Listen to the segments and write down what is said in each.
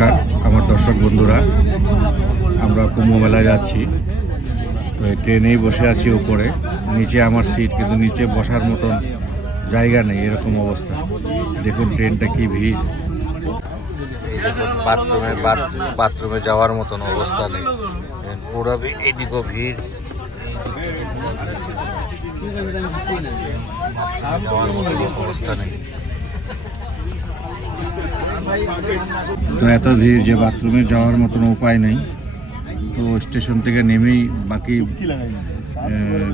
নমস্কার আমার দর্শক বন্ধুরা, আমরা কুম্ভ মেলায় যাচ্ছি। তো এই ট্রেনেই বসে আছি উপরে, নিচে আমার সিট, কিন্তু নিচে বসার মতন জায়গা নেই, এরকম অবস্থা। দেখুন ট্রেনটা কি ভিড়। এই দেখুন বাথরুমে যাওয়ার মতন অবস্থা নেই, পুরো এইদিকেও ভিড়, এই দিকটাতে যাওয়ার মতো অবস্থা নেই। তো এত ভিড় যে বাথরুমে যাওয়ার মতন উপায় নেই। তো স্টেশন থেকে নেমেই বাকি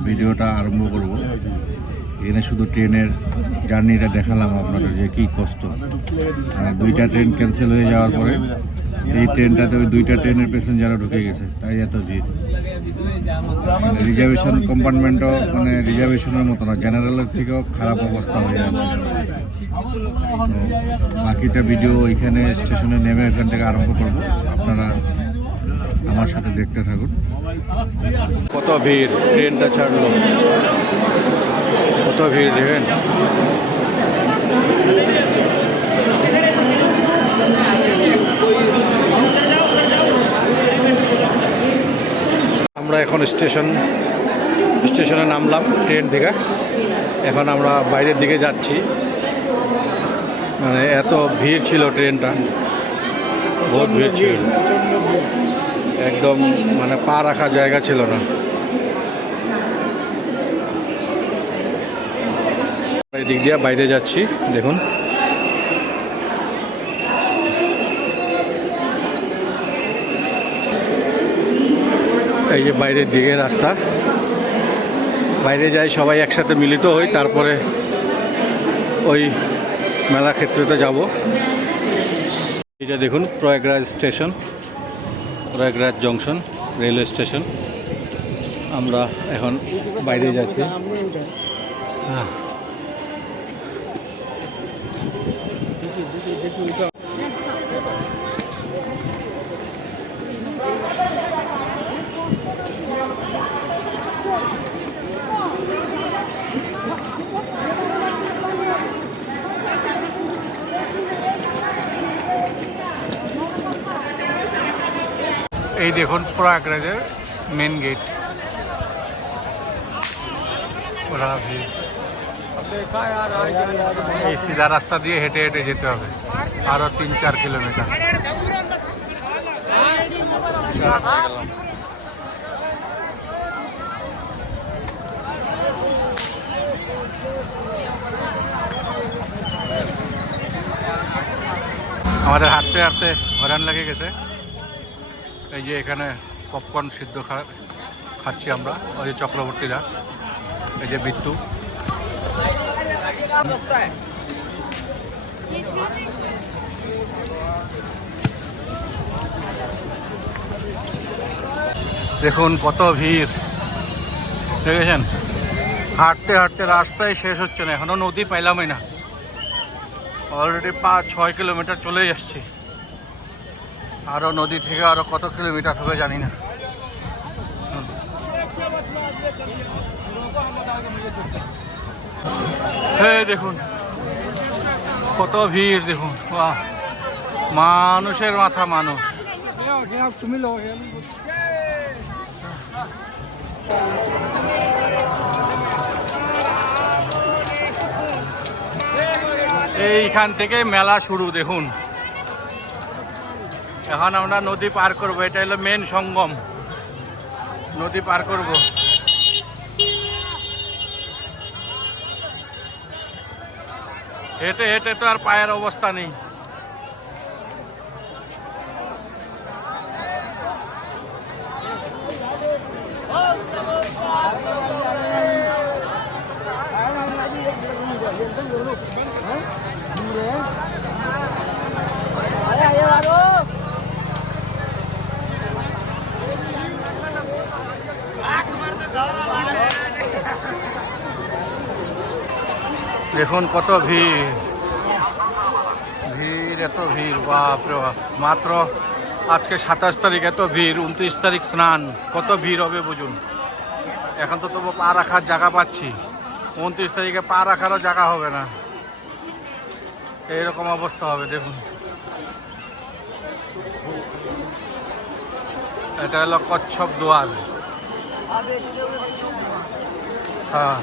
ভিডিওটা আরম্ভ করব। এখানে শুধু ট্রেনের জার্নিটা দেখালাম আপনাদের যে কী কষ্ট। দুইটা ট্রেন ক্যান্সেল হয়ে যাওয়ার পরে এই ট্রেনটাতে ওই দুইটা ট্রেনের প্যাসেঞ্জারও ঢুকে গেছে, তাই এত ভিড়। রিজার্ভেশন কম্পার্টমেন্টও মানে রিজার্ভেশনের মতো না, জেনারেলের থেকেও খারাপ অবস্থা হয়ে আছে। বাকিটা ভিডিও এখানে স্টেশনে নেমে এখান থেকে আরম্ভ করব, আপনারা আমার সাথে দেখতে থাকুন। কত ভিড়, ট্রেনটা ছাড়লো, কত ভিড় দেখেন। আমরা এখন স্টেশনে নামলাম ট্রেন থেকে। এখন আমরা বাইরের দিকে যাচ্ছি। মানে এত ভিড় ছিল, ট্রেনটা বহুত ভিড় ছিল, একদম মানে পা রাখার জায়গা ছিল না। এই দিক দিয়ে বাইরে যাচ্ছি, দেখুন। এই যে বাইরের দিকে রাস্তা, বাইরে যাই, সবাই একসাথে মিলিত হই, তারপরে ওই মেলা ক্ষেত্রতে যাব। এটা দেখুন Prayagraj station, Prayagraj junction railway station. আমরা এখন বাইরে যাচ্ছি। এই দেখুন প্রয়াগরাজের মেন গেট। এই সিধা রাস্তা দিয়ে হেঁটে হেঁটে যেতে হবে আরো 3-4 কিলোমিটার। আমাদের হাঁটতে হাঁটতে হয়রান লেগে গেছে। এই যে এখানে পপকর্ন সিদ্ধ খাচ্ছি আমরা, ওই যে চক্রবর্তীরা, এই যে বিট্টু। দেখুন কত ভিড়, দেখেছেন? হাঁটতে হাঁটতে রাস্তায় শেষ হচ্ছে না, এখনো নদী পাইলামই না। অলরেডি 5-6 কিলোমিটার চলে যাচ্ছি, আরও নদী থেকে আরও কত কিলোমিটার হবে জানি না। হ্যাঁ দেখুন কত ভিড়, দেখুন বাহ, মানুষের মাথা মানুষ। এইখান থেকে মেলা শুরু, দেখুন। এখন আমরা নদী পার করব, এটা হলো মেন সঙ্গম, নদী পার করব। হেঁটে হেঁটে তো আর পায়ের অবস্থা নেই। দেখুন কত ভিড়, এত ভিড়, বাপরে বাপ। মাত্র আজকে 27 তারিখ, এত ভিড়। 29 তারিখ স্নান, কত ভিড় হবে বুঝুন। এখন তো তবু পা রাখার জায়গা পাচ্ছি, 29 তারিখে পা রাখারও জায়গা হবে না, এইরকম অবস্থা হবে দেখুন। এটা হলো কচ্ছপ দুয়ার। হ্যাঁ,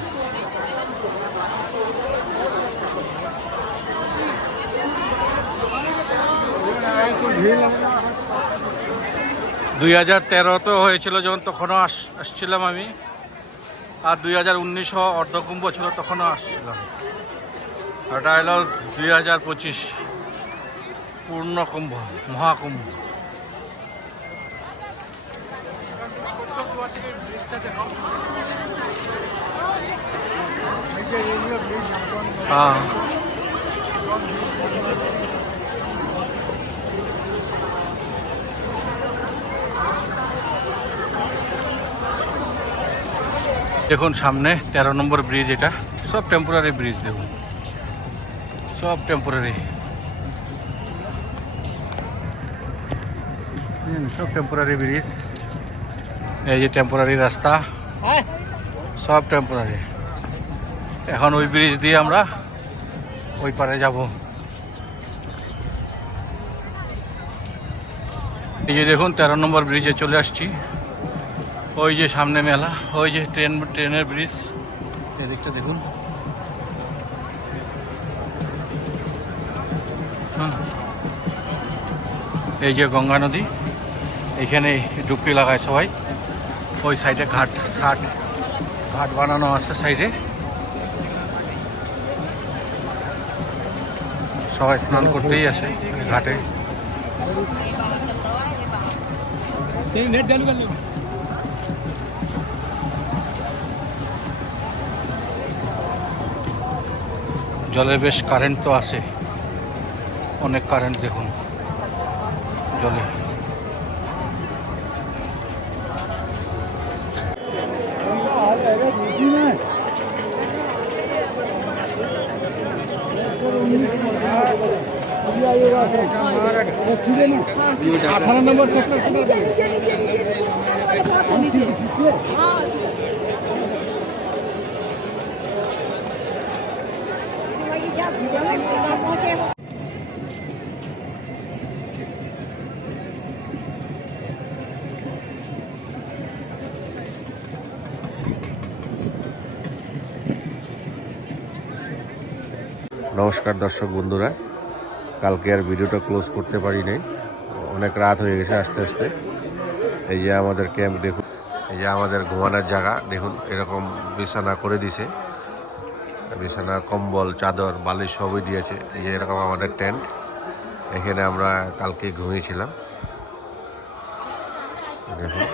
2013 হয়েছিল যখন, তখনও আসছিলাম আমি। আর 2019 অর্ধকুম্ভ ছিল, তখনও আসছিলাম। এটা হলো 2025 পূর্ণকুম্ভ, মহাকুম্ভ। হ্যাঁ, দেখুন সামনে 13 নম্বর ব্রিজ। এটা সব টেম্পোরারি ব্রিজ, দেখুন সব টেম্পোরারি, সব টেম্পোরারি ব্রিজ। এই যে টেম্পোরারি রাস্তা, সব টেম্পোরারি। এখন ওই ব্রিজ দিয়ে আমরা ওই পারে যাব। এই যে দেখুন 13 নম্বর ব্রিজে চলে আসছি। ওই যে সামনে মেলা, ওই যে ট্রেনের ব্রিজ, এদিকটা দেখুন। এই যে গঙ্গা নদী, এখানে ডুবকি লাগায় সবাই। ওই সাইডে ঘাট বানানো আছে সাইডে, সবাই স্নান করতেই আসে ঘাটে। জলে বেশ কারেন্ট তো আছে, অনেক কারেন্ট দেখুন জলে। নমস্কার দর্শক বন্ধুরা, কালকে আর ভিডিওটা ক্লোজ করতে পারি নাই, অনেক রাত হয়ে গেছে আস্তে আস্তে। এই যে আমাদের ক্যাম্প দেখুন, এই যে আমাদের ঘুমানোর জায়গা দেখুন, এরকম বিছানা করে দিছে। বিছানা, কম্বল, চাদর, বালিশ সবই দিয়েছে। এই যে এরকম আমাদের টেন্ট, এখানে আমরা কালকে ঘুমিয়েছিলাম দেখুন।